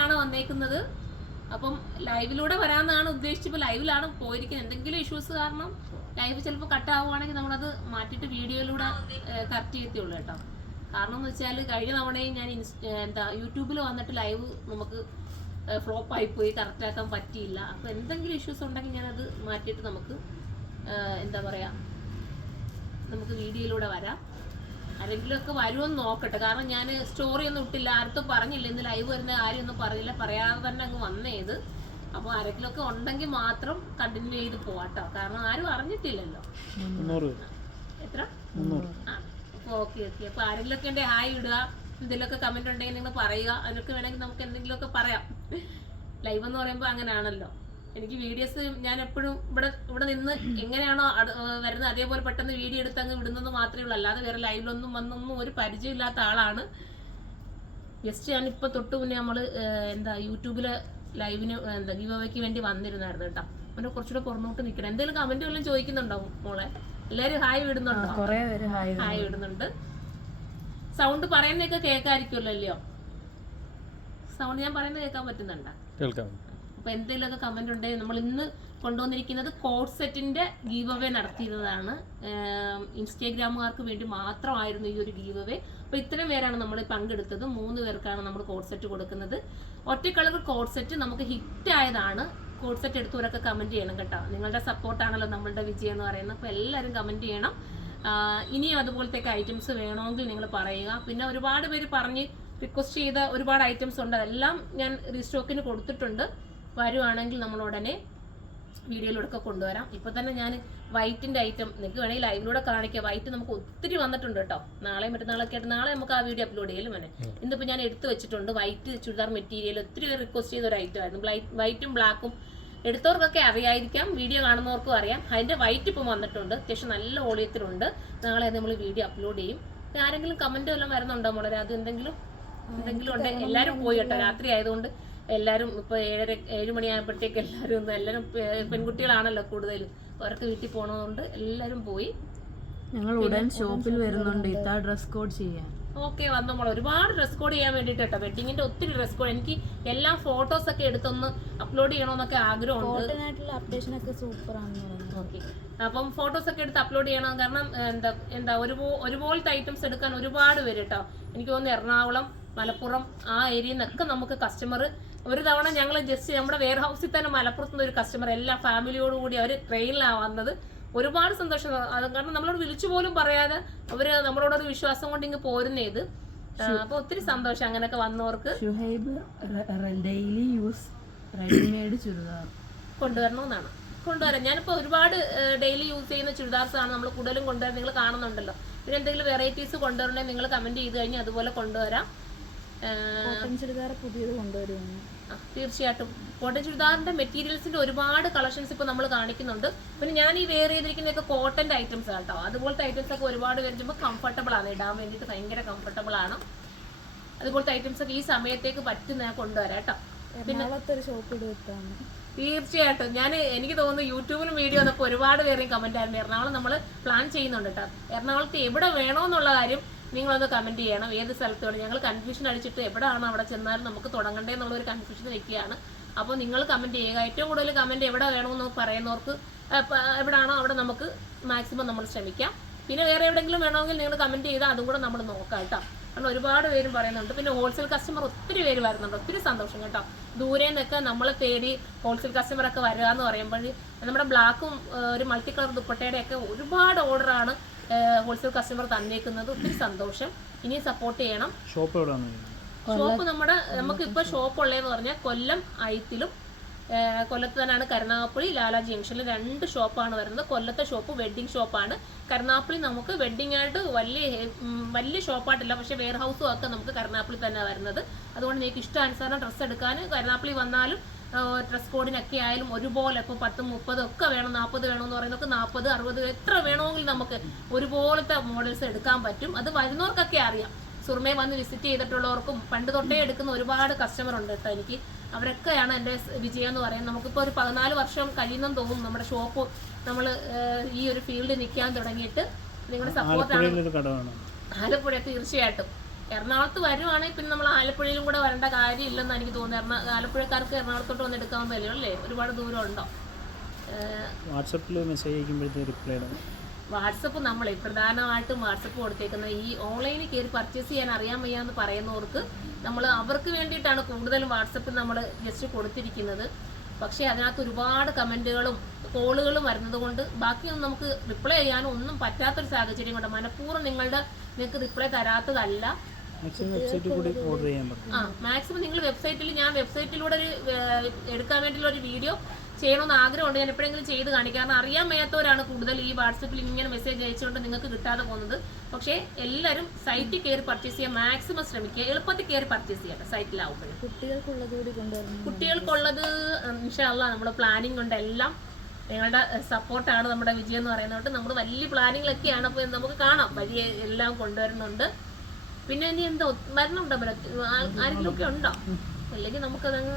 ാണ് വന്നേക്കുന്നത്. അപ്പം ലൈവിലൂടെ വരാമെന്നാണ് ഉദ്ദേശിച്ചപ്പോൾ ലൈവിലാണ് പോയിരിക്കുന്നത്. എന്തെങ്കിലും ഇഷ്യൂസ് കാരണം ലൈവ് ചിലപ്പോൾ കട്ടാവുകയാണെങ്കിൽ നമ്മളത് മാറ്റിയിട്ട് വീഡിയോയിലൂടെ കറക്റ്റ് ചെയ്യത്തുള്ളൂ കേട്ടോ. കാരണം എന്ന് വെച്ചാൽ കഴിഞ്ഞ തവണയും ഞാൻ യൂട്യൂബിൽ വന്നിട്ട് ലൈവ് നമുക്ക് ഫ്ലോപ്പ് ആയിപ്പോയി, കറക്റ്റ് ആക്കാൻ പറ്റിയില്ല. അപ്പോൾ എന്തെങ്കിലും ഇഷ്യൂസ് ഉണ്ടെങ്കിൽ ഞാനത് മാറ്റിയിട്ട് നമുക്ക് നമുക്ക് വീഡിയോയിലൂടെ വരാം. ആരെങ്കിലുമൊക്കെ വരുമെന്ന് നോക്കട്ടെ. കാരണം ഞാൻ സ്റ്റോറി ഒന്നും ഇട്ടില്ല, ആർക്കും പറഞ്ഞില്ല, ഇന്ന് ലൈവ് വരുന്ന ആരും ഒന്നും പറഞ്ഞില്ല, പറയാതെ തന്നെ അങ്ങ് വന്നേത്. അപ്പോൾ ആരെങ്കിലുമൊക്കെ ഉണ്ടെങ്കിൽ മാത്രം കണ്ടിന്യൂ ചെയ്ത് പോവാട്ടോ. കാരണം ആരും അറിഞ്ഞിട്ടില്ലല്ലോ. എത്ര? അപ്പോൾ ഓക്കെ. അപ്പോൾ ആരെങ്കിലുമൊക്കെ ഉണ്ടെങ്കിൽ ഹായ് ഇടുക, എന്തെങ്കിലുമൊക്കെ കമന്റ് ഉണ്ടെങ്കിൽ നിങ്ങൾ പറയുക. അതിനൊക്കെ വേണമെങ്കിൽ നമുക്ക് എന്തെങ്കിലുമൊക്കെ പറയാം. ലൈവ് എന്ന് പറയുമ്പോൾ അങ്ങനെയാണല്ലോ. എനിക്ക് വീഡിയോസ് ഞാൻ എപ്പോഴും ഇവിടെ നിന്ന് എങ്ങനെയാണോ വരുന്നത് അതേപോലെ പെട്ടെന്ന് വീഡിയോ എടുത്ത് അങ്ങ് വിടുന്നത് മാത്രമേ ഉള്ളൂ. അല്ലാതെ വേറെ ലൈവിലൊന്നും വന്നൊന്നും ഒരു പരിചയമില്ലാത്ത ആളാണ്. ജസ്റ്റ് ഞാനിപ്പോൾ തൊട്ട് മുന്നേ നമ്മൾ യൂട്യൂബിലെ ലൈവിന് ഗീവ് അവേക്ക് വേണ്ടി വന്നിരുന്നായിരുന്നു കേട്ടോ. അവൻ്റെ കുറച്ചുകൂടെ പുറന്നോട്ട് നിൽക്കണം. എന്തെങ്കിലും കമന്റ് വല്ലതും ചോദിക്കുന്നുണ്ടോ മോളെ? എല്ലാവരും ഹായ് വിടുന്നുണ്ടോ? ഹായ് വിടുന്നുണ്ട്. സൗണ്ട് പറയുന്നതൊക്കെ കേൾക്കാതിരിക്കുമല്ലോ അല്ലയോ? സൗണ്ട് ഞാൻ പറയുന്നത് കേൾക്കാൻ പറ്റുന്നുണ്ടോ? കേൾക്കാം. അപ്പോൾ എന്തെങ്കിലുമൊക്കെ കമന്റ് ഉണ്ടെങ്കിൽ നമ്മൾ ഇന്ന് കൊണ്ടുവന്നിരിക്കുന്നത് കോഡ് സെറ്റിന്റെ ഗീവ് അവേ നടത്തിയതാണ്. ഇൻസ്റ്റാഗ്രാമുകാർക്ക് വേണ്ടി മാത്രമായിരുന്നു ഈ ഒരു ഗീവ് അവേ. അപ്പോൾ ഇത്രയും പേരാണ് നമ്മൾ പങ്കെടുത്തത്. 3 പേർക്കാണ് നമ്മൾ കോഡ് സെറ്റ് കൊടുക്കുന്നത്. ഒറ്റ കളർ കോഡ് സെറ്റ് നമുക്ക് ഹിറ്റ് ആയതാണ്. കോഡ് സെറ്റ് എടുത്തവരൊക്കെ കമന്റ് ചെയ്യണം കേട്ടോ. നിങ്ങളുടെ സപ്പോർട്ടാണല്ലോ നമ്മളുടെ വിജയം എന്ന് പറയുന്നത്. അപ്പോൾ എല്ലാവരും കമന്റ് ചെയ്യണം. ഇനിയും അതുപോലത്തെ ഐറ്റംസ് വേണമെങ്കിൽ നിങ്ങൾ പറയുക. പിന്നെ ഒരുപാട് പേര് പറഞ്ഞ് റിക്വസ്റ്റ് ചെയ്ത ഒരുപാട് ഐറ്റംസ് ഉണ്ട്. അതെല്ലാം ഞാൻ റീസ്റ്റോക്കിന് കൊടുത്തിട്ടുണ്ട്. വരുവാണെങ്കിൽ നമ്മൾ ഉടനെ വീഡിയോയിലൂടെ കൊണ്ടുവരാം. ഇപ്പൊ തന്നെ ഞാൻ വൈറ്റിന്റെ ഐറ്റം നിങ്ങൾക്ക് വേണമെങ്കിൽ ലൈവിലൂടെ കാണിക്കാം. വൈറ്റ് നമുക്ക് ഒത്തിരി വന്നിട്ടുണ്ട് കേട്ടോ. നാളെയും മറ്റന്നാളൊക്കെ ആയിട്ട് നാളെ നമുക്ക് ആ വീഡിയോ അപ്ലോഡ് ചെയ്യലും വേണേ. ഇന്നിപ്പോൾ ഞാൻ എടുത്തു വെച്ചിട്ടുണ്ട് വൈറ്റ് ചുരിദാർ മെറ്റീരിയൽ. ഒത്തിരി പേര് റിക്വസ്റ്റ് ചെയ്ത ഒരു ഐറ്റം ആയിരുന്നു. വൈറ്റും ബ്ലാക്കും എടുത്തവർക്കൊക്കെ അറിയായിരിക്കാം, വീഡിയോ കാണുന്നവർക്കും അറിയാം. അതിന്റെ വൈറ്റ് ഇപ്പം വന്നിട്ടുണ്ട്. അത്യാവശ്യം നല്ല ഓളിയത്തിലുണ്ട്. നാളെ നമ്മൾ വീഡിയോ അപ്ലോഡ് ചെയ്യും. ആരെങ്കിലും കമന്റ് വല്ലതും വരുന്നുണ്ടോ മോളെ? അത് എന്തെങ്കിലും ഉണ്ട്. എല്ലാവരും പോയി കേട്ടോ. രാത്രി ആയതുകൊണ്ട് എല്ലാവരും ഇപ്പോൾ 7 മണിയായപ്പോഴത്തേക്ക് എല്ലാവരും പെൺകുട്ടികളാണല്ലോ കൂടുതലും. അവർക്ക് വീട്ടിൽ പോണതുകൊണ്ട് എല്ലാവരും പോയി. ഞങ്ങൾ ഉടൻ ഷോപ്പിൽ വരുന്നുണ്ട് ഇത്താ ഡ്രസ് കോഡ് ചെയ്യാൻ. ഓക്കെ, വന്നോളൂ. ഒരുപാട് ഡ്രസ് കോഡ് ചെയ്യാൻ വേണ്ടിയിട്ട് കേട്ടോ. വെഡിങ്ങിന്റെ ഒത്തിരി ഡ്രസ് കോഡ്. എനിക്ക് എല്ലാ ഫോട്ടോസ് ഒക്കെ എടുത്തൊന്ന് അപ്ലോഡ് ചെയ്യണമെന്നൊക്കെ ആഗ്രഹമുണ്ട്. ഓക്കെ, അപ്പം ഫോട്ടോസ് ഒക്കെ എടുത്ത് അപ്ലോഡ് ചെയ്യണം. കാരണം ഒരുപോലത്തെ ഐറ്റംസ് എടുക്കാൻ ഒരുപാട് പേര് കേട്ടോ. എനിക്ക് തോന്നുന്നു എറണാകുളം, മലപ്പുറം ആ ഏരിയയിൽ നിന്നൊക്കെ നമുക്ക് കസ്റ്റമർ ഒരു തവണ ഞങ്ങൾ ജസ്റ്റ് നമ്മുടെ വെയർ ഹൗസിൽ തന്നെ മലപ്പുറത്ത് നിന്ന് ഒരു കസ്റ്റമർ എല്ലാ ഫാമിലിയോടുകൂടി അവർ ട്രെയിനിലാണ് വന്നത്. ഒരുപാട് സന്തോഷം. അത് കാരണം നമ്മളോട് വിളിച്ചു പോലും പറയാതെ അവര് നമ്മളോടൊരു വിശ്വാസം കൊണ്ട് ഇങ്ങ് പോരുന്നത്. അപ്പൊ ഒത്തിരി സന്തോഷം അങ്ങനെയൊക്കെ വന്നവർക്ക്. ഡെയിലി യൂസ് റെഡിമെയ്ഡ് ചുരിദാർ കൊണ്ടുവരാം. ഞാനിപ്പോൾ ഒരുപാട് ഡെയിലി യൂസ് ചെയ്യുന്ന ചുരിദാർസ് ആണ് നമ്മൾ കൂടുതലും കൊണ്ടുവരാൻ. നിങ്ങൾ കാണുന്നുണ്ടല്ലോ. പിന്നെ എന്തെങ്കിലും വെറൈറ്റീസ് കൊണ്ടുവരണമെങ്കിൽ നിങ്ങൾ കമന്റ് ചെയ്ത് കഴിഞ്ഞാൽ അതുപോലെ കൊണ്ടുവരാം. ചുരിദാർ പുതിയത് കൊണ്ടുവരുന്നു. തീർച്ചയായിട്ടും കോട്ടൺ ചുരിദാറിന്റെ മെറ്റീരിയൽസിന്റെ ഒരുപാട് കളക്ഷൻസ് ഇപ്പൊ നമ്മൾ കാണിക്കുന്നുണ്ട്. പിന്നെ ഞാൻ ഈ വെയർ ചെയ്തിരിക്കുന്നതൊക്കെ കോട്ടന്റെ ഐറ്റംസ് കേട്ടോ. അതുപോലത്തെ ഐറ്റംസ് ഒക്കെ ഒരുപാട് വരുമ്പോൾ കംഫർട്ടബിൾ ആണ്, ഇടാൻ വേണ്ടിയിട്ട് ഭയങ്കര കംഫർട്ടബിൾ ആണ്. അതുപോലത്തെ ഐറ്റംസ് ഒക്കെ ഈ സമയത്തേക്ക് പറ്റുന്ന ഞാൻ കൊണ്ടുവരാം കേട്ടോ. പിന്നെ തീർച്ചയായിട്ടും എനിക്ക് തോന്നുന്നു യൂട്യൂബിലും വീഡിയോ വന്നപ്പോൾ ഒരുപാട് പേരെയും കമന്റ് ആയിരുന്നു. എറണാകുളം നമ്മൾ പ്ലാൻ ചെയ്യുന്നുണ്ട് കേട്ടോ. എറണാകുളത്ത് എവിടെ വേണോന്നുള്ള കാര്യം നിങ്ങളൊന്ന് കമന്റ് ചെയ്യണം. ഏത് സ്ഥലത്ത് വേണം. ഞങ്ങൾ കൺഫ്യൂഷൻ അടിച്ചിട്ട് എവിടെയാണ് അവിടെ ചെന്നാലും നമുക്ക് തുടങ്ങണ്ടേ എന്നുള്ളൊരു കൺഫ്യൂഷൻ നിൽക്കുകയാണ്. അപ്പോൾ നിങ്ങൾ കമന്റ് ചെയ്യുക. ഏറ്റവും കൂടുതൽ കമന്റ് എവിടെ വേണമെന്ന് പറയുന്നവർക്ക് എവിടെയാണോ അവിടെ നമുക്ക് മാക്സിമം നമ്മൾ ശ്രമിക്കാം. പിന്നെ വേറെ എവിടെയെങ്കിലും വേണമെങ്കിൽ നിങ്ങൾ കമന്റ് ചെയ്താൽ അതും കൂടെ നമ്മൾ നോക്കാം കേട്ടോ. കാരണം ഒരുപാട് പേരും പറയുന്നുണ്ട്. പിന്നെ ഹോൾസെയിൽ കസ്റ്റമർ ഒത്തിരി പേര് വരുന്നുണ്ട്. ഒത്തിരി സന്തോഷം കേട്ടോ. ദൂരെ നിന്നൊക്കെ നമ്മളെ തേടി ഹോൾസെയിൽ കസ്റ്റമറൊക്കെ വരിക എന്ന് പറയുമ്പോൾ നമ്മുടെ ബ്ലാക്കും ഒരു മൾട്ടി കളർ ദുപ്പട്ടയുടെ ഒക്കെ ഒരുപാട് ഓർഡറാണ് ഹോൾസെയിൽ കസ്റ്റമർ തന്നേക്കുന്നത്. ഒത്തിരി സന്തോഷം. ഇനിയും സപ്പോർട്ട് ചെയ്യണം. ഷോപ്പ് നമുക്കിപ്പോൾ ഷോപ്പ് ഉള്ളതെന്ന് പറഞ്ഞാൽ കൊല്ലം ഐത്തിലും കൊല്ലത്ത് തന്നെയാണ്. കരുനാഗപ്പള്ളി ലാലാ ജംഗ്ഷനിൽ 2 ഷോപ്പാണ് വരുന്നത്. കൊല്ലത്തെ ഷോപ്പ് വെഡ്ഡിംഗ് ഷോപ്പാണ്. കരുനാഗപ്പള്ളി നമുക്ക് വെഡ്ഡിംഗ് ആയിട്ട് വലിയ ഷോപ്പായിട്ടില്ല, പക്ഷേ വെയർ ഹൗസും ഒക്കെ നമുക്ക് കരുനാഗപ്പള്ളി തന്നെ വരുന്നത്. അതുകൊണ്ട് നിങ്ങൾക്ക് ഇഷ്ടാനുസരണം ഡ്രസ്സ് എടുക്കാൻ കരുനാഗപ്പള്ളി വന്നാലും ഡ്രസ് കോഡിനൊക്കെ ആയാലും ഒരുപോലെ ഇപ്പോൾ 10, 30 ഒക്കെ വേണം, 40 വേണമെന്ന് പറയുന്നതൊക്കെ 40, 60 എത്ര വേണമെങ്കിൽ നമുക്ക് ഒരുപോലത്തെ മോഡൽസ് എടുക്കാൻ പറ്റും. അത് വരുന്നവർക്കൊക്കെ അറിയാം. സുർമയെ വന്ന് വിസിറ്റ് ചെയ്തിട്ടുള്ളവർക്കും പണ്ട് തൊട്ടേ എടുക്കുന്ന ഒരുപാട് കസ്റ്റമർ ഉണ്ട് കേട്ടോ. എനിക്ക് അവരൊക്കെയാണ് എൻ്റെ വിജയം എന്ന് പറയുന്നത്. നമുക്കിപ്പോൾ ഒരു 14 വർഷം കഴിയുന്നെന്ന് തോന്നുന്നു നമ്മുടെ ഷോപ്പ് നമ്മൾ ഈ ഒരു ഫീൽഡിൽ നിൽക്കാൻ തുടങ്ങിയിട്ട്. നിങ്ങളുടെ സപ്പോർട്ടാണ്. ആലപ്പുഴ തീർച്ചയായിട്ടും എറണാകുളത്ത് വരുവാണെങ്കിൽ പിന്നെ നമ്മൾ ആലപ്പുഴയിലും കൂടെ വരേണ്ട കാര്യമില്ലെന്ന് എനിക്ക് തോന്നുന്നു. ആലപ്പുഴക്കാർക്ക് എറണാകുളത്തോട്ട് വന്ന് എടുക്കാവുന്നതല്ലേ അല്ലേ? ഒരുപാട് ദൂരം ഉണ്ടോ? വാട്സപ്പിൽ മെസ്സേജ് അയക്കുമ്പോഴത്തേക്ക് റിപ്ലൈ ഇടാം. വാട്സപ്പ് നമ്മളെ പ്രധാനമായിട്ടും വാട്സപ്പ് കൊടുത്തേക്കുന്നത് ഈ ഓൺലൈനിൽ കയറി പർച്ചേസ് ചെയ്യാൻ അറിയാൻ വയ്യാന്ന് പറയുന്നവർക്ക് നമ്മൾ അവർക്ക് വേണ്ടിയിട്ടാണ് കൂടുതലും വാട്സപ്പിൽ നമ്മൾ ജസ്റ്റ് കൊടുത്തിരിക്കുന്നത്. പക്ഷേ അതിനകത്ത് ഒരുപാട് കമൻറ്റുകളും കോളുകളും വരുന്നത് കൊണ്ട് ബാക്കിയൊന്നും നമുക്ക് റിപ്ലൈ ചെയ്യാനും ഒന്നും പറ്റാത്തൊരു സാഹചര്യം കൊണ്ട് മനഃപൂർവ്വം നിങ്ങൾക്ക് റിപ്ലൈ തരാത്തതല്ല. മാക്സിമം വെബ്സൈറ്റിൽ കൂടി ഓർഡർ ചെയ്യാൻ പറ്റും. മാക്സിമം നിങ്ങൾ ഞാൻ വെബ്സൈറ്റിലൂടെ ഒരു എടുക്കാൻ വേണ്ടിയുള്ള ഒരു വീഡിയോ ചെയ്യണമെന്ന് ആഗ്രഹമുണ്ട്. ഞാൻ എപ്പോഴെങ്കിലും ചെയ്ത് കാണിക്കാം. കാരണം അറിയാൻ വയ്യാത്തവരാണ് കൂടുതൽ ഈ വാട്സപ്പിൽ ഇങ്ങനെ മെസ്സേജ് അയച്ചുകൊണ്ട് നിങ്ങൾക്ക് കിട്ടാതെ പോകുന്നത്. പക്ഷേ എല്ലാവരും സൈറ്റിൽ കയറി പർച്ചേസ് ചെയ്യാൻ മാക്സിമം ശ്രമിക്കുക. എളുപ്പത്തിൽ കയറി പർച്ചേസ് ചെയ്യാം സൈറ്റിലാവുമ്പോഴും. കുട്ടികൾക്കുള്ളത് ഇൻഷാ അല്ലാഹ് നമ്മുടെ പ്ലാനിങ് ഉണ്ട്. എല്ലാം നിങ്ങളുടെ സപ്പോർട്ടാണ് നമ്മുടെ വിജയം എന്ന് പറയുന്നത്. നമ്മൾ വലിയ പ്ലാനിങ്ങിലൊക്കെയാണ്. അപ്പോൾ നമുക്ക് കാണാം വഴിയെ എല്ലാം കൊണ്ടുവരുന്നുണ്ട്. പിന്നെ ഇനി എന്താ വരണുണ്ടോ? ആരെങ്കിലും ഒക്കെ ഉണ്ടോ? അല്ലെങ്കിൽ നമുക്കതങ്ങ്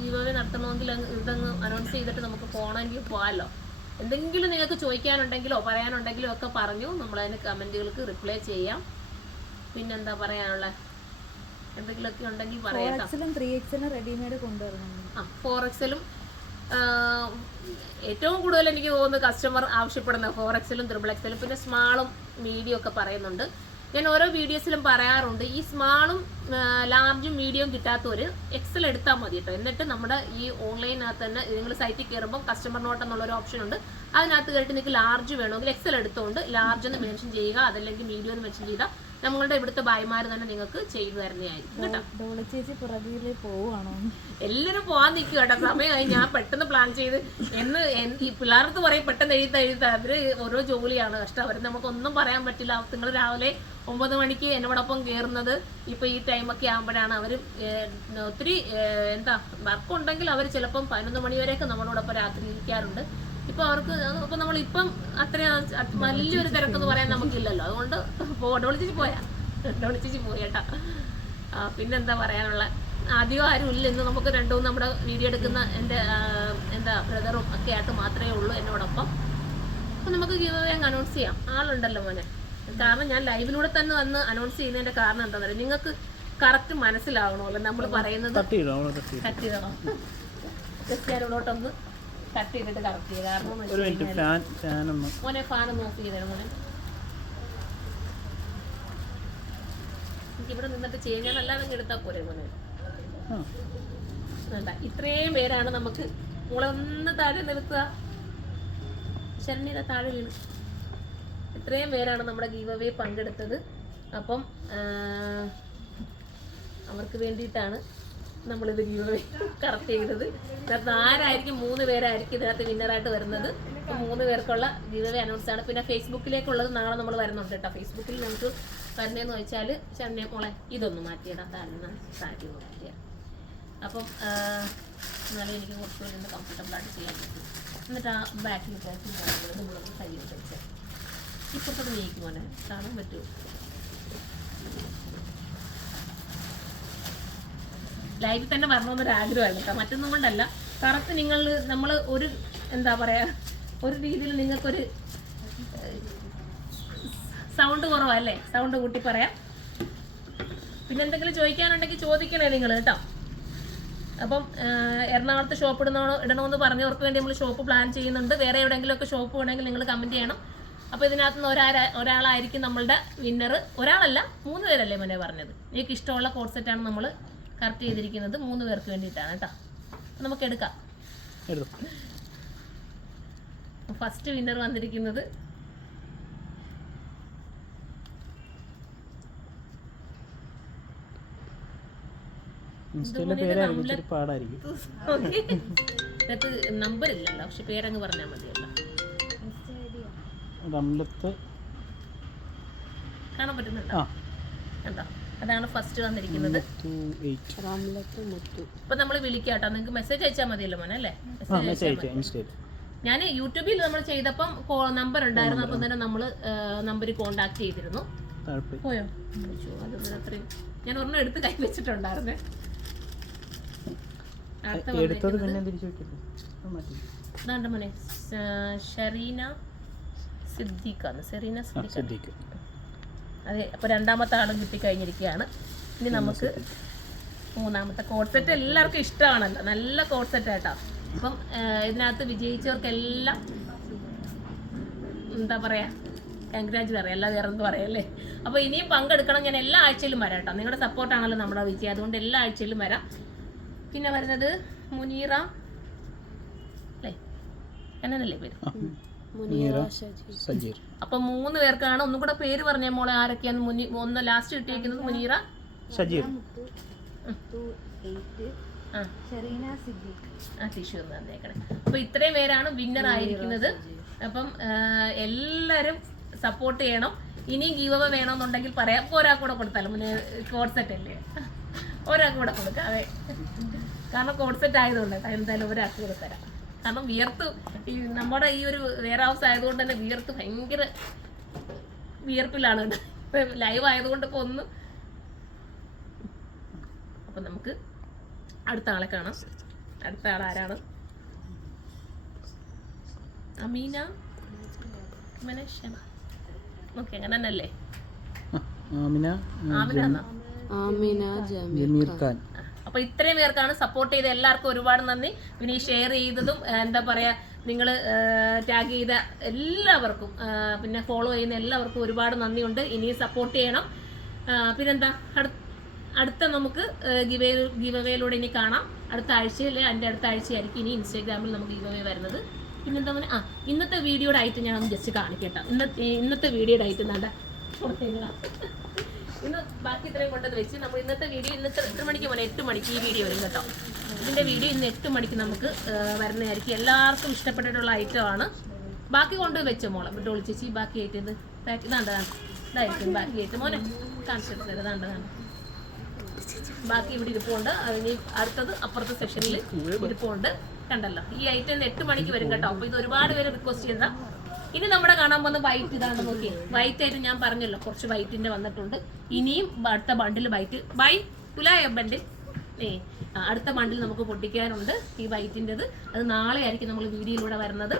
ഗീവവേ നടത്തണമെങ്കിൽ ഇതങ്ങ് അനൗൺസ് ചെയ്തിട്ട് നമുക്ക് പോകണമെങ്കിൽ പോകാമല്ലോ. എന്തെങ്കിലും നിങ്ങൾക്ക് ചോദിക്കാനുണ്ടെങ്കിലോ പറയാനുണ്ടെങ്കിലോ ഒക്കെ പറഞ്ഞു. നമ്മളതിന് കമൻറ്റുകൾക്ക് റിപ്ലൈ ചെയ്യാം. പിന്നെന്താ പറയാനുള്ള എന്തെങ്കിലുമൊക്കെ ഉണ്ടെങ്കിൽ പറയാം. 3XL റെഡിമെയ്ഡ് കൊണ്ടുവരണം. 4XL ഏറ്റവും കൂടുതൽ എനിക്ക് തോന്നുന്നു കസ്റ്റമർ ആവശ്യപ്പെടുന്ന 4XL 3XL പിന്നെ സ്മാളും മീഡിയം ഒക്കെ പറയുന്നുണ്ട്. ഞാൻ ഓരോ വീഡിയോസിലും പറയാറുണ്ട്, ഈ സ്മാളും ലാർജും മീഡിയവും കിട്ടാത്തവർ എക്സൽ എടുത്താൽ മതി കേട്ടോ. എന്നിട്ട് നമ്മുടെ ഈ ഓൺലൈനകത്ത് തന്നെ നിങ്ങൾ സൈറ്റിൽ കയറുമ്പോൾ കസ്റ്റമർ നോട്ട് എന്നുള്ളൊരു ഓപ്ഷൻ ഉണ്ട്. അതിനകത്ത് കയറിയിട്ട് നിങ്ങൾക്ക് ലാർജ് വേണമെങ്കിൽ എക്സൽ എടുത്തുകൊണ്ട് ലാർജ് എന്ന് മെൻഷൻ ചെയ്യുക, അതല്ലെങ്കിൽ മീഡിയം എന്ന് മെൻഷൻ ചെയ്താൽ നമ്മളുടെ ഇവിടുത്തെ ഭായിമാർ തന്നെ നിങ്ങൾക്ക് ചെയ്തു തരുന്നതായിരിക്കും കേട്ടോ. എല്ലാവരും പോകാൻ നിൽക്കും കേട്ടോ. സമയമായി. ഞാൻ പെട്ടെന്ന് പ്ലാൻ ചെയ്ത് ഈ പിള്ളേർക്ക് പറയും പെട്ടെന്ന് എഴുതാ അവര് ഓരോ ജോലിയാണ് കഷ്ടം. അവർ നമുക്കൊന്നും പറയാൻ പറ്റില്ല. നിങ്ങൾ രാവിലെ 9 മണിക്ക് എന്നോടൊപ്പം കയറുന്നത് ഇപ്പോൾ ഈ ടൈമൊക്കെ ആകുമ്പോഴാണ്. അവർ ഒത്തിരി വർക്ക് ഉണ്ടെങ്കിൽ അവർ ചിലപ്പം 11 മണി വരെയൊക്കെ നമ്മളോടൊപ്പം രാത്രി ഇരിക്കാറുണ്ട്. ഇപ്പം അവർക്ക് ഇപ്പം നമ്മളിപ്പം അത്രയും വലിയൊരു തിരക്കെന്ന് പറയാൻ നമുക്കില്ലല്ലോ. അതുകൊണ്ട് ഡോളിച്ചിച്ച് പോയി കേട്ടാ. പിന്നെന്താ പറയാനുള്ള, അധികം ആരും ഇല്ല ഇന്ന്. നമുക്ക് 2 നമ്മുടെ വീഡിയോ എടുക്കുന്ന എൻ്റെ ബ്രദറും ഒക്കെ ആയിട്ട് മാത്രമേ ഉള്ളൂ എന്നോടൊപ്പം. അപ്പം നമുക്ക് ഗീവവേ അങ്ങ് അനൗൺസ് ചെയ്യാം. ആളുണ്ടല്ലോ മോനെ. കാരണം ഞാൻ ലൈവിലൂടെ തന്നെ വന്ന് അനൗൺസ് ചെയ്യുന്നതിൻ്റെ കാരണം എന്താണെന്ന് പറയുക, നിങ്ങൾക്ക് കറക്റ്റ് മനസ്സിലാവണമല്ലോ നമ്മൾ പറയുന്നത്. കട്ട് ചെയ്യണോ? ജസ്റ്റ് ഞാനിവിടോട്ടൊന്ന് കട്ട് ചെയ്തിട്ട് കറക്റ്റ് ചെയ്യുക. കാരണം മോനെ ഫാൻ ഒന്ന് ഓഫ് ചെയ്തേരം മോനെ. എനിക്കിവിടെ നിന്നിട്ട് ചെയ്യാൻ അല്ലാതെ എടുത്താൽ പോരെ മോനെ. വേണ്ട, ഇത്രയും പേരാണ് നമുക്ക്. മോളെ ഒന്ന് താഴെ നിർത്തുക. ശരണ്യത താഴെ വീണു. ഇത്രയും പേരാണ് നമ്മുടെ ഗീവവേ പങ്കെടുത്തത്. അപ്പം അവർക്ക് വേണ്ടിയിട്ടാണ് നമ്മളിത് ഗീവവേ കറക്റ്റ് ചെയ്തത്. ഇതിനകത്ത് ആരായിരിക്കും 3 പേരായിരിക്കും ഇതിനകത്ത് വിന്നറായിട്ട് വരുന്നത്. അപ്പം 3 പേർക്കുള്ള ഗീവവേ അനൗൺസ് ആണ്. പിന്നെ ഫേസ്ബുക്കിലേക്കുള്ളത് നാളെ നമ്മൾ വരുന്നുണ്ട് കേട്ടോ. ഫേസ്ബുക്കിൽ നമുക്ക് വരുന്നതെന്ന് വെച്ചാൽ ശരണ്യ മോളെ ഇതൊന്ന് മാറ്റിയിടാം. താഴ്ത്തി മാറ്റിയ അപ്പം എന്നാലും എനിക്ക് കുറച്ചുകൂടി കംഫർട്ടബിളായിട്ട് ചെയ്യാൻ പറ്റും. എന്നിട്ട് ആ ബാക്കിൽ നമ്മളൊന്ന് കയ്യിൽ വെച്ച് ഇപ്പുറത്തോട്ട് നീക്കും മോനെ. കാണാൻ പറ്റുമോ? ലൈവിൽ തന്നെ വരണമെന്നൊരാഗ്രഹമാണ് കേട്ടോ. മറ്റൊന്നും കൊണ്ടല്ല. കറക്റ്റ് നമ്മൾ ഒരു ഒരു രീതിയിൽ നിങ്ങൾക്കൊരു സൗണ്ട് കുറവല്ലേ? സൗണ്ട് കൂട്ടി പറയാം. പിന്നെ എന്തെങ്കിലും ചോദിക്കാനുണ്ടെങ്കിൽ ചോദിക്കണേ നിങ്ങൾ കേട്ടോ. അപ്പം എറണാകുളത്ത് ഷോപ്പ് ഇടണമെന്ന് പറഞ്ഞവർക്ക് വേണ്ടി നമ്മൾ ഷോപ്പ് പ്ലാൻ ചെയ്യുന്നുണ്ട്. വേറെ എവിടെയെങ്കിലുമൊക്കെ ഷോപ്പ് വേണമെങ്കിൽ നിങ്ങൾ കമൻറ്റ് ചെയ്യണം. അപ്പോൾ ഇതിനകത്തുനിന്ന് ഒരാളായിരിക്കും നമ്മളുടെ വിന്നർ. ഒരാളല്ല, 3 പേരല്ലേ മോനെ പറഞ്ഞത്. എനിക്ക് ഇഷ്ടമുള്ള കോഡ് സെറ്റാണ് നമ്മൾ കറക്റ്റ് ചെയ്തിരിക്കുന്നത്. 3 പേർക്ക് വേണ്ടിയിട്ടാണ് കേട്ടോ. നമുക്ക് എടുക്കാം. ഫസ്റ്റ് വിന്നർ വന്നിരിക്കുന്നത് നമ്പർ ഇല്ലല്ലോ, പക്ഷെ പേരങ്ങ് പറഞ്ഞാൽ മതിയല്ലോ. കാണാൻ പറ്റുന്നുണ്ടോ? കണ്ടോ? അതാണ് ഫസ്റ്റ് വന്നിരിക്കുന്നത്. ഇപ്പൊ നമ്മൾ വിളിക്കാട്ടോ. നിങ്ങൾക്ക് മെസ്സേജ് അയച്ചാൽ മതിയല്ലോ മോനെ അല്ലേ? ഞാൻ യൂട്യൂബിൽ നമ്മൾ ചെയ്തപ്പം നമ്പർ ഉണ്ടായിരുന്നു. അപ്പം തന്നെ നമ്മൾ നമ്പറിൽ കോണ്ടാക്ട് ചെയ്തിരുന്നു. പോയോ? അത്രയും ഞാൻ ഒരെണ്ണം എടുത്ത് കൈ വെച്ചിട്ടുണ്ടായിരുന്നേ. മോനെ ഷെറീന സിദ്ദീഖാണ്. അതെ. അപ്പോൾ രണ്ടാമത്തെ ആളും കിട്ടിക്കഴിഞ്ഞിരിക്കുകയാണ്. ഇനി നമുക്ക് മൂന്നാമത്തെ കോഡ് സെറ്റ്. എല്ലാവർക്കും ഇഷ്ടമാണല്ലോ, നല്ല കോഡ് സെറ്റ് കേട്ടോ. അപ്പം ഇതിനകത്ത് വിജയിച്ചവർക്കെല്ലാം എന്താ പറയുക, കൺഗ്രാജുലേറ്റ് പറയാം, അല്ല വേറെ എന്ത് പറയല്ലേ. അപ്പോൾ ഇനിയും പങ്കെടുക്കണം. ഞാൻ എല്ലാ ആഴ്ചയിലും വരാം കേട്ടോ. നിങ്ങളുടെ സപ്പോർട്ടാണല്ലോ നമ്മുടെ വിജയം, അതുകൊണ്ട് എല്ലാ ആഴ്ചയിലും വരാം. പിന്നെ വരുന്നത് മുനീറ അല്ലേ, എന്നല്ലേ പേര്? സജീർ. അപ്പൊ 3 പേർക്കാണ്. ഒന്നും കൂടെ പേര് പറഞ്ഞ മോളെ ആരൊക്കെയാണ്? ഒന്ന് ലാസ്റ്റ് കിട്ടിയിരിക്കുന്നത് മുനീറ, ഷജീർ, ടിഷ്യൂ തന്നേക്കണേ. അപ്പൊ ഇത്രയും പേരാണ് വിന്നർ ആയിരിക്കുന്നത്. അപ്പം എല്ലാരും സപ്പോർട്ട് ചെയ്യണം. ഇനിയും ഗീവ് അവേ വേണമെന്നുണ്ടെങ്കിൽ പറയാം. ഒരാൾക്ക് കൂടെ കൊടുത്താലും കോഡ് സെറ്റ് അല്ലേ, ഒരാൾക്ക് കൂടെ കൊടുക്കാം. അതെ, കാരണം കോഡ് സെറ്റ് ആയതുകൊണ്ട് എന്തായാലും ഒരാൾക്ക് കൂടെ തരാം. കാരണം വിയർത്ത്, ഈ നമ്മുടെ ഈ ഒരു വെയർ ഹൗസ് ആയതുകൊണ്ട് തന്നെ വിയർത്ത് ഭയങ്കര വിയർപ്പിലാണ് ലൈവ് ആയതുകൊണ്ട്. ഇപ്പോൾ ഒന്ന് അപ്പം നമുക്ക് അടുത്ത ആളെ കാണാം. അടുത്ത ആൾ ആരാണ്? അമീന ഓക്കെ, അങ്ങനെ തന്നെയല്ലേ? ജമീർ ഖാൻ. അപ്പൊ ഇത്രയും പേർക്കാണ് സപ്പോർട്ട് ചെയ്ത് എല്ലാവർക്കും ഒരുപാട് നന്ദി. പിന്നെ ഈ ഷെയർ ചെയ്തതും എന്താ പറയാ, നിങ്ങൾ ടാഗ് ചെയ്ത എല്ലാവർക്കും, പിന്നെ ഫോളോ ചെയ്യുന്ന എല്ലാവർക്കും ഒരുപാട് നന്ദിയുണ്ട്. ഇനിയും സപ്പോർട്ട് ചെയ്യണം. പിന്നെന്താ, അടുത്ത നമുക്ക് ഗിവ് അവേയിലൂടെ ഇനി കാണാം. അടുത്ത ആഴ്ചയിൽ, എൻ്റെ അടുത്ത ആഴ്ചയായിരിക്കും ഇനി ഇൻസ്റ്റാഗ്രാമിൽ നമുക്ക് ഗിവ് അവേ വരുന്നത്. പിന്നെന്താ പറയുക, ഇന്നത്തെ വീഡിയോയുടെ ഐറ്റം ഞാൻ ഒന്ന് ജസ്റ്റ് കാണിക്കട്ടെ. ഇന്നത്തെ വീഡിയോയുടെ ഐറ്റം എന്താ ഇന്ന് ബാക്കി ഇത്രയും കൊണ്ടത് വെച്ച് നമ്മൾ ഇന്നത്തെ വീഡിയോ എത്ര മണിക്ക് പോകണം? 8 മണിക്ക് ഈ വീഡിയോ വരും കേട്ടോ. ഇതിൻ്റെ വീഡിയോ ഇന്ന് 8 മണിക്ക് നമുക്ക് വരുന്നതായിരിക്കും. എല്ലാവർക്കും ഇഷ്ടപ്പെട്ടിട്ടുള്ള ഐറ്റമാണ്. ബാക്കി കൊണ്ടുപോയി വെച്ചോ മോളെ, വിട്ട് ഒളിച്ചേച്ചി. ബാക്കി ഐറ്റം ഇത് ഇതായിരിക്കും ബാക്കി ഐറ്റം. മോനെ കാണിച്ചിട്ട് ഇതാണ്ടതാണ് ബാക്കി ഇവിടെ ഇരിപ്പുണ്ട്. അതിന് അടുത്തത് അപ്പുറത്തെ സെക്ഷനിൽ ഇരിപ്പുണ്ട്, കണ്ടല്ലോ. ഈ ഐറ്റം 8 മണിക്ക് വരും കേട്ടോ. അപ്പോൾ ഇത് ഒരുപാട് പേര് റിക്വസ്റ്റ് ചെയ്താൽ. ഇനി നമ്മുടെ കാണാൻ പോകുന്ന വൈറ്റ് ഇതാണ്. നോക്കിയേ, വൈറ്റ് ആയിട്ട് ഞാൻ പറഞ്ഞല്ലോ കുറച്ച് വൈറ്റിന്റെ വന്നിട്ടുണ്ട്. ഇനിയും അടുത്ത ബണ്ടിൽ ബണ്ടിൽ അടുത്ത ബണ്ടിൽ നമുക്ക് പൊട്ടിക്കാനുണ്ട് ഈ വൈറ്റിൻ്റെത്. അത് നാളെ ആയിരിക്കും നമ്മൾ വീഡിയോയിലൂടെ വരുന്നത്.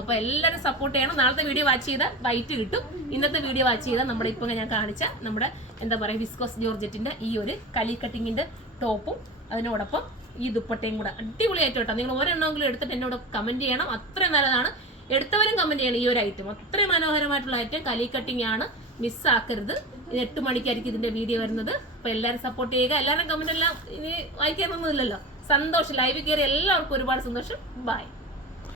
അപ്പോൾ എല്ലാവരും സപ്പോർട്ട് ചെയ്യണം. നാളത്തെ വീഡിയോ വാച്ച് ചെയ്താൽ വൈറ്റ് കിട്ടും. ഇന്നത്തെ വീഡിയോ വാച്ച് ചെയ്താൽ നമ്മുടെ ഇപ്പോൾ ഞാൻ കാണിച്ച നമ്മുടെ എന്താ പറയുക വിസ്കോസ് ജോർജറ്റിന്റെ ഈ ഒരു കലി കട്ടിങ്ങിന്റെ ടോപ്പും അതിനോടൊപ്പം ഈ ദുപ്പട്ടയും കൂടെ അടിപൊളിയായിട്ട് കേട്ടോ. നിങ്ങൾ ഒരെണ്ണമെങ്കിലും എടുത്തിട്ട് എന്നോട് കമന്റ് ചെയ്യണം. അത്രയും നല്ലതാണ്. എടുത്തവരും കമന്റ് ചെയ്യണം. ഈ ഒരു ഐറ്റം അത്രയും മനോഹരമായിട്ടുള്ള ഐറ്റം, കലി കട്ടിങ് ആണ്, മിസ്സാക്കരുത്. 8 മണിക്കായിരിക്കും ഇതിന്റെ വീഡിയോ വരുന്നത്. അപ്പോൾ എല്ലാവരും സപ്പോർട്ട് ചെയ്യുക. എല്ലാവരും കമന്റ് എല്ലാം ഇനി വായിക്കാനൊന്നും ഇല്ലല്ലോ. സന്തോഷം. ലൈവിൽ കയറി എല്ലാവർക്കും ഒരുപാട് സന്തോഷം. ബൈ.